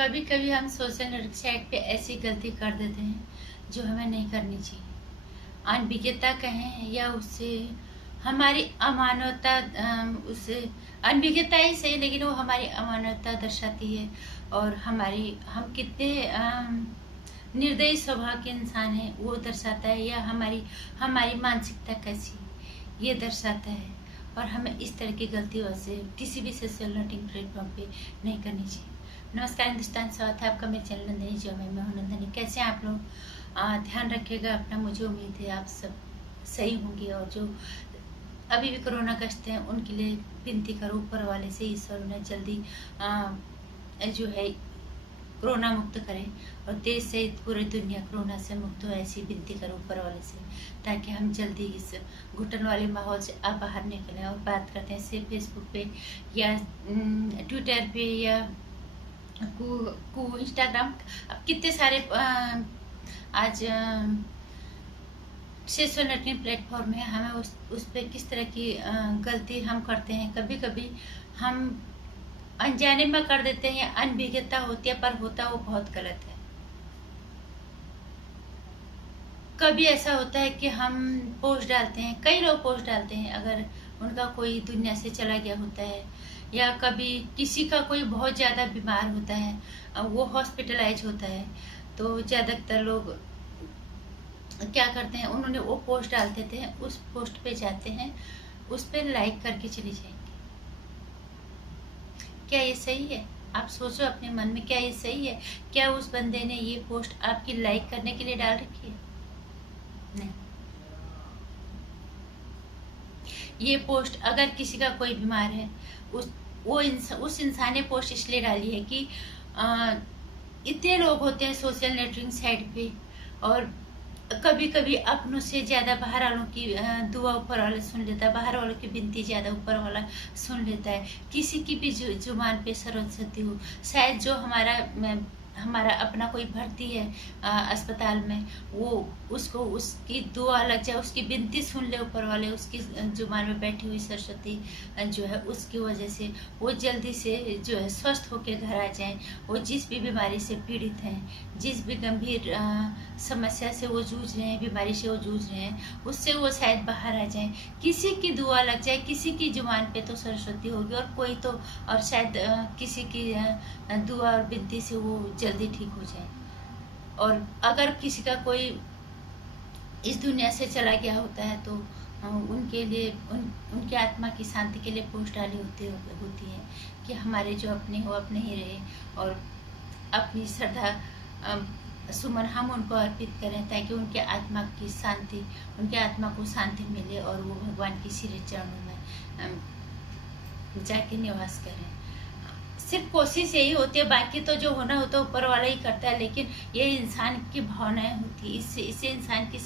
कभी कभी हम सोशल नेटवर्क साइट पे ऐसी गलती कर देते हैं जो हमें नहीं करनी चाहिए। अनभिज्ञता कहें या उससे हमारी अमानवता, उससे अनभिज्ञता ही सही, लेकिन वो हमारी अमानवता दर्शाती है और हम कितने निर्दयी स्वभाव के इंसान हैं वो दर्शाता है, या हमारी हमारी मानसिकता कैसी ये दर्शाता है। और हमें इस तरह की गलतियों से किसी भी सोशल नेटवर्किंग प्लेटफॉर्म पे नहीं करनी चाहिए। नमस्कार हिंदुस्तान, स्वागत है आपका मेरे चैनल नंदिनी जो में मैं हूँ नंदिनी। कैसे हैं आप लोग? ध्यान रखिएगा अपना। मुझे उम्मीद है आप सब सही होंगे, और जो अभी भी कोरोना ग्रस्त हैं उनके लिए विनती करो ऊपर वाले से, ईश्वर उन्हें जल्दी जो है कोरोना मुक्त करें और देश सहित पूरी दुनिया कोरोना से मुक्त हो, ऐसी विनती करो ऊपर वाले से, ताकि हम जल्दी इस घुटन वाले माहौल से अब बाहर निकलें। और बात करते हैं सिर्फ फेसबुक पे या ट्विटर पे या इंस्टाग्राम, अब कितने सारे आज सोशल नेटवर्किंग प्लेटफॉर्म है। हमें उस पर किस तरह की गलती हम करते हैं। कभी कभी हम अनजाने में कर देते हैं, अनभिज्ञता होती है, पर होता वो बहुत गलत है। कभी ऐसा होता है कि हम पोस्ट डालते हैं, कई लोग पोस्ट डालते हैं, अगर उनका कोई दुनिया से चला गया होता है, या कभी किसी का कोई बहुत ज़्यादा बीमार होता है, वो हॉस्पिटलाइज होता है, तो ज़्यादातर लोग क्या करते हैं, उन्होंने वो पोस्ट डालते थे, उस पोस्ट पे जाते हैं, उस पर लाइक करके चले जाएंगे। क्या ये सही है? आप सोचो अपने मन में, क्या ये सही है? क्या उस बंदे ने ये पोस्ट आपकी लाइक करने के लिए डाल रखी है? नहीं। ये पोस्ट अगर किसी का कोई बीमार है, उस इंसान ने पोस्ट इसलिए डाली है कि इतने लोग होते हैं सोशल नेटवर्किंग साइट पे, और कभी कभी अपनों से ज्यादा बाहर वालों की दुआ ऊपर वाला सुन लेता है, बाहर वालों की विनती ज्यादा ऊपर वाला सुन लेता है। किसी की भी जुबान पे सरस्वती हो, शायद जो हमारा अपना कोई भर्ती है अस्पताल में, वो उसकी दुआ लग जाए, उसकी विनती सुन ले ऊपर वाले, उसकी जुबान में बैठी हुई सरस्वती जो है, उसकी वजह से वो जल्दी से जो है स्वस्थ होकर घर आ जाए। वो जिस भी बीमारी से पीड़ित हैं, जिस भी गंभीर समस्या से वो जूझ रहे हैं, बीमारी से वो जूझ रहे हैं, उससे वो शायद बाहर आ जाए। किसी की दुआ लग जाए, किसी की जुबान पे तो सरस्वती होगी, और कोई तो और शायद किसी की दुआ और विनती से वो जल्दी ठीक हो जाए। और अगर किसी का कोई इस दुनिया से चला गया होता है, तो उनके लिए उनकी आत्मा की शांति के लिए पोस्ट डाली होती है कि हमारे जो अपने हो अपने ही रहे, और अपनी श्रद्धा सुमन हम उनको अर्पित करें, ताकि उनके आत्मा की शांति, उनके आत्मा को शांति मिले, और वो भगवान की सिर चरणों में जाके निवास करें। सिर्फ कोशिश यही होती है, बाकी तो जो होना होता है ऊपर वाला ही करता है। लेकिन ये इंसान की भावनाएं होती है, इससे इंसान की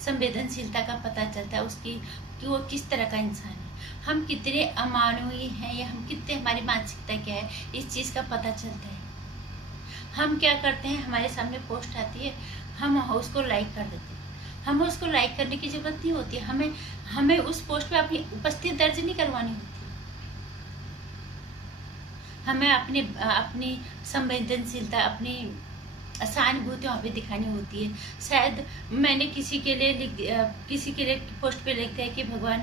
संवेदनशीलता का पता चलता है उसकी, कि वो किस तरह का इंसान है, हम कितने अमानवीय हैं, या हम कितने, हमारी मानसिकता क्या है, इस चीज का पता चलता है। हम क्या करते हैं, हमारे सामने पोस्ट आती है, हम उसको लाइक कर देते हैं। हमें उसको लाइक करने की जरूरत नहीं होती, हमें उस पोस्ट पे अपनी उपस्थिति दर्ज नहीं करवानी होती। हमें अपनी संवेदनशीलता, अपनी सहानुभूति वहाँ पे दिखानी होती है। शायद मैंने किसी के लिए पोस्ट पे लिखा है कि भगवान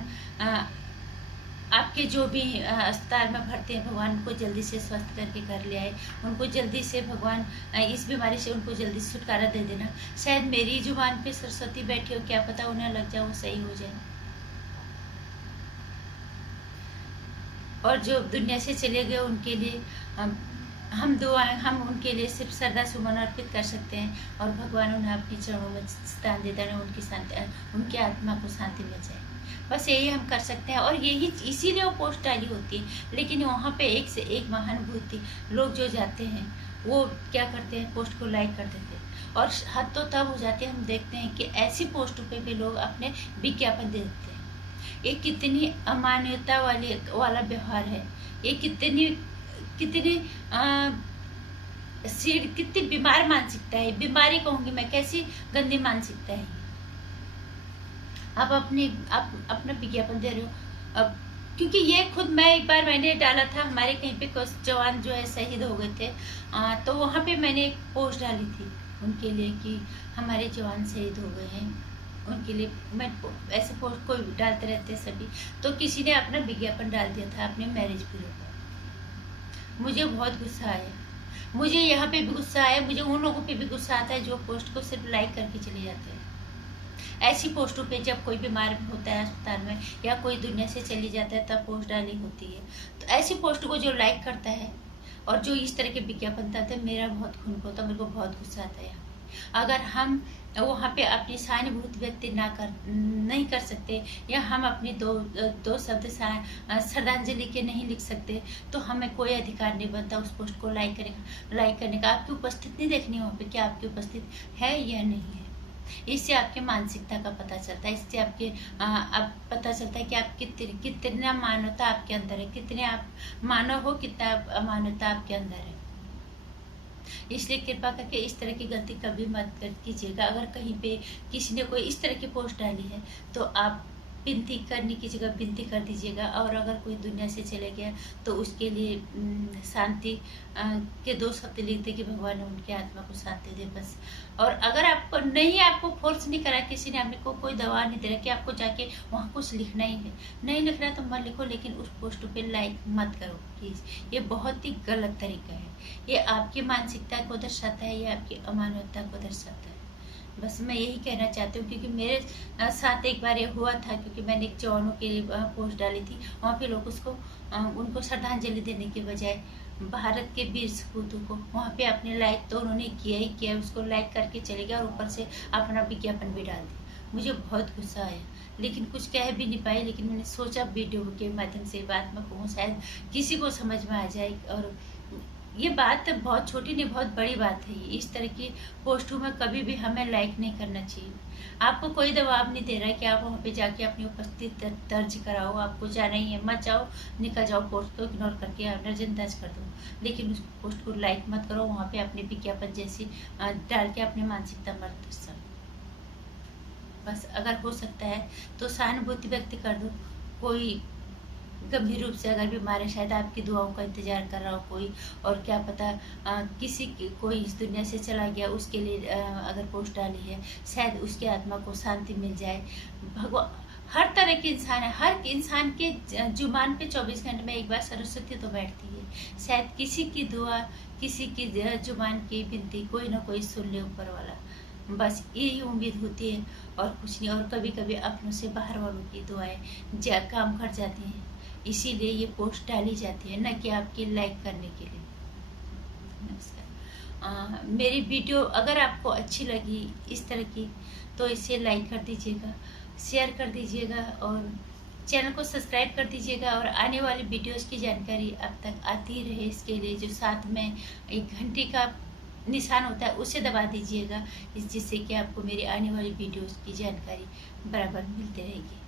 आपके जो भी अस्पताल में भर्ती हैं, भगवान उनको जल्दी से स्वस्थ करके घर ले आए, उनको जल्दी से भगवान इस बीमारी से उनको जल्दी से छुटकारा दे देना। शायद मेरी जुबान पे सरस्वती बैठी हो, क्या पता उन्हें लग जाए, वो सही हो जाए। और जो दुनिया से चले गए उनके लिए हम उनके लिए सिर्फ श्रद्धा सुमन अर्पित कर सकते हैं, और भगवान उन्हें अपने चरणों में स्थान देता है, उनकी शांति, उनकी आत्मा को शांति मिल जाए। बस यही हम कर सकते हैं, और यही इसीलिए वो पोस्ट डाली होती है। लेकिन वहाँ पे एक से एक महानुभूति लोग जो जाते हैं, वो क्या करते हैं, पोस्ट को लाइक कर देते हैं। और हद तो तब हो जाती है, हम देखते हैं कि ऐसी पोस्टों पे भी लोग अपने विज्ञापन दे देते हैं। ये कितनी अमानवीयता वाला व्यवहार है, ये कितनी कितनी बीमार मानसिकता है, बीमारी कहूंगी मैं, कैसी गंदी मानसिकता है। आप अपना विज्ञापन दे रहे हो, अब क्योंकि ये खुद मैं एक बार मैंने डाला था, हमारे कहीं पे कुछ जवान जो है शहीद हो गए थे, तो वहाँ पे मैंने एक पोस्ट डाली थी उनके लिए कि हमारे जवान शहीद हो गए हैं, उनके लिए मैं ऐसे पोस्ट कोई डालते रहते हैं सभी। तो किसी ने अपना विज्ञापन डाल दिया था अपने मैरिज ब्यूरो पर। मुझे बहुत गुस्सा आया, मुझे यहाँ पे भी गुस्सा आया, मुझे उन लोगों पे भी गुस्सा आता है जो पोस्ट को सिर्फ लाइक करके चले जाते हैं। ऐसी पोस्टों पे जब कोई बीमार होता है अस्पताल में या कोई दुनिया से चली जाता है तब पोस्ट डाली होती है, तो ऐसी पोस्ट को जो लाइक करता है और जो इस तरह के विज्ञापन देता है, मेरा बहुत खून होता है, मेरे को बहुत गुस्सा आता है। अगर हम वहाँ पे अपनी सहानुभूति व्यक्त नहीं कर सकते या हम अपनी दो शब्द श्रद्धांजलि के नहीं लिख सकते, तो हमें कोई अधिकार नहीं बनता उस पोस्ट को लाइक करने का। आपकी उपस्थिति नहीं देखनी वहाँ पे, क्या आपकी उपस्थिति है या नहीं है। इससे आपके मानसिकता का पता चलता है, इससे आपके अब पता चलता है कि आप कितना मानवता आपके अंदर है, कितने आप मानव हो, कितना अमानवता आपके अंदर है। इसलिए कृपा करके इस तरह की गलती कभी मत कीजिएगा। अगर कहीं पे किसी ने कोई इस तरह की पोस्ट डाली है तो आप विनती करने की जगह विनती कर दीजिएगा। और अगर कोई दुनिया से चले गया तो उसके लिए शांति के 2 शब्द लिख दे कि भगवान उनकी आत्मा को शांति दे, बस। और अगर आपको आपको फोर्स नहीं करा, किसी ने आपको कोई दवा नहीं दे रहा कि आपको जाके वहाँ कुछ लिखना ही है, नहीं लिख रहा तो मत लिखो, लेकिन उस पोस्ट पे लाइक मत करो प्लीज। ये बहुत ही गलत तरीका है, ये आपकी मानसिकता को दर्शाता है, ये आपकी अमानवता को दर्शाता है। बस मैं यही कहना चाहती हूँ, क्योंकि मेरे साथ एक बार ये हुआ था, क्योंकि मैंने एक जवानों के लिए पोस्ट डाली थी। वहाँ पे लोग उनको श्रद्धांजलि देने के बजाय भारत के वीर सपूतों को वहाँ पे अपने लाइक तो उन्होंने किया ही किया, उसको लाइक करके चले गए और ऊपर से अपना विज्ञापन भी डाल दिया। मुझे बहुत गुस्सा आया, लेकिन कुछ कह भी नहीं पाई। लेकिन मैंने सोचा वीडियो के माध्यम से बात मैं कहूँ, शायद किसी को समझ में आ जाए। और ये बात बहुत छोटी नहीं, बहुत बड़ी बात है। इस तरह की पोस्टों में कभी भी हमें लाइक नहीं करना चाहिए। आपको कोई दबाव नहीं दे रहा है कि आप वहाँ पे जाके अपनी उपस्थिति दर्ज कराओ, आपको जाना ही है, मत जाओ, निकल जाओ, पोस्ट को इग्नोर करके नजरअंदाज कर दो, लेकिन उस पोस्ट को लाइक मत करो। वहाँ पे अपने विज्ञापन जैसी डाल के अपनी मानसिकता मत दर्शाओ। बस अगर हो सकता है तो सहानुभूति व्यक्त कर दो। कोई गंभीर रूप से अगर बीमार है, शायद आपकी दुआओं का इंतजार कर रहा हो कोई, और क्या पता कोई इस दुनिया से चला गया, उसके लिए अगर पोस्ट डाली है, शायद उसकी आत्मा को शांति मिल जाए। भगवान हर तरह के इंसान है, हर इंसान के जुबान पे 24 घंटे में एक बार सरस्वती तो बैठती है। शायद किसी की दुआ, किसी की जुबान की विनती कोई ना कोई सुन ले ऊपर वाला। बस यही उम्मीद होती है और कुछ नहीं। और कभी कभी अपनों से बाहर वालों की दुआएं काम कर जाती हैं, इसीलिए ये पोस्ट डाली जाती है, न कि आपकी लाइक करने के लिए। नमस्कार। मेरी वीडियो अगर आपको अच्छी लगी इस तरह की, तो इसे लाइक कर दीजिएगा, शेयर कर दीजिएगा और चैनल को सब्सक्राइब कर दीजिएगा। और आने वाली वीडियोस की जानकारी अब तक आती रहे, इसके लिए जो साथ में एक घंटी का निशान होता है उसे दबा दीजिएगा, जिससे कि आपको मेरी आने वाली वीडियोस की जानकारी बराबर मिलती रहेगी।